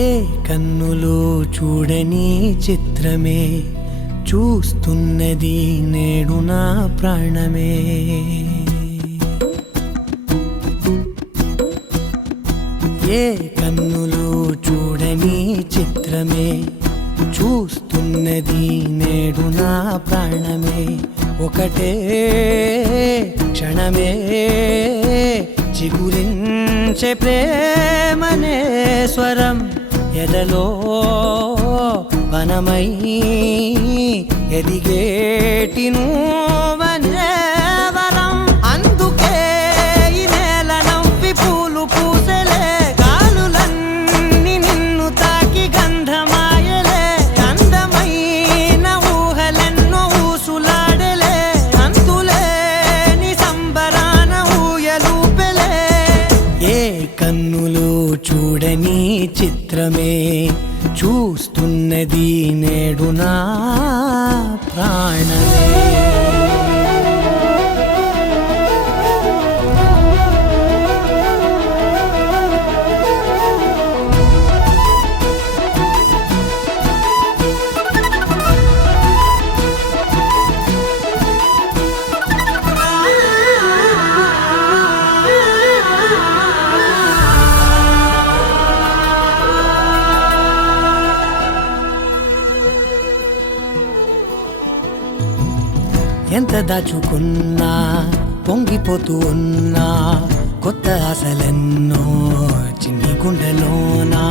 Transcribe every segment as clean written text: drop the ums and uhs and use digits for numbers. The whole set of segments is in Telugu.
ఏ కన్నులో చూడని చిత్రమే చూస్తున్నది నేడు నా ప్రాణమే. ఏ కన్నులో చూడని చిత్రమే చూస్తున్నది నేడు నా ప్రాణమే. ఒకటే క్షణమే చిగురించే ప్రేమనే స్వరం ఎదలో వనమై ఎదిగేటి నువ్వనే వరం. అందుకే ఈ నేల నవ్వి పూలు పూసెలే, గాలులన్నీ నిన్ను తాకి గంధమాయలే. అందమైన ఊహలెన్నో ఊసులాడలే, అంతులేని సంబరాన ఊయలూపెలే. ఏ కన్నులో చూడని చిత్రమే చూస్తున్నది నేడు నా ప్రాణమే. ఎంత దాచుకున్నా పొంగిపోతూ ఉన్నా, కొత్త ఆశలెన్నో చిన్ని గుండెలోనా.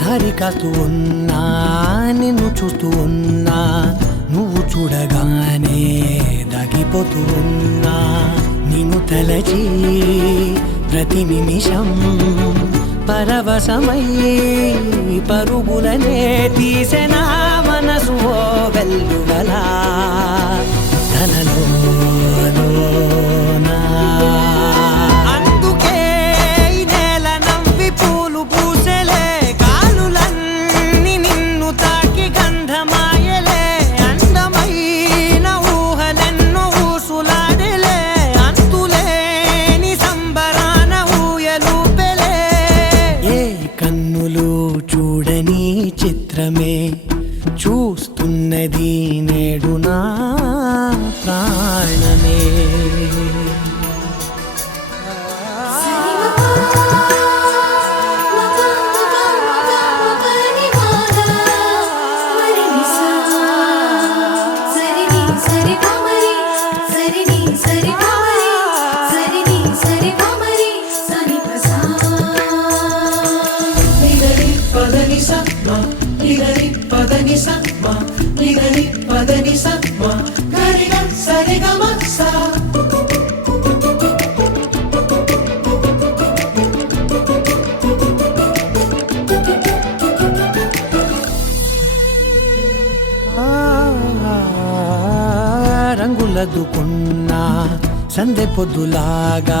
దారి కాస్తూ ఉన్నా, నిన్ను చూస్తూ ఉన్నా, నువ్వు చూడగానే దాగిపోతూ ఉన్నా. నిన్ను తలచి ప్రతి నిమిషం పరవశమై పరుగులనే తీసెనా మనసు ఓ వెల్లువలా. అందుకే ఈ నేల నవ్వి పూలు పూసెలే, గాలులన్నీ నిన్ను తాకి గంధమాయలే. అందమైన ఊహలెన్నో ఊసులాడలే, అంతులేని సంబరాన ఊయలూపెలే. ఏ కన్నులు చూడని చిత్రమే చూస్తున్నది నేడు నా ప్రాణమే. రంగులదుకున్నా సందె పొద్దులాగా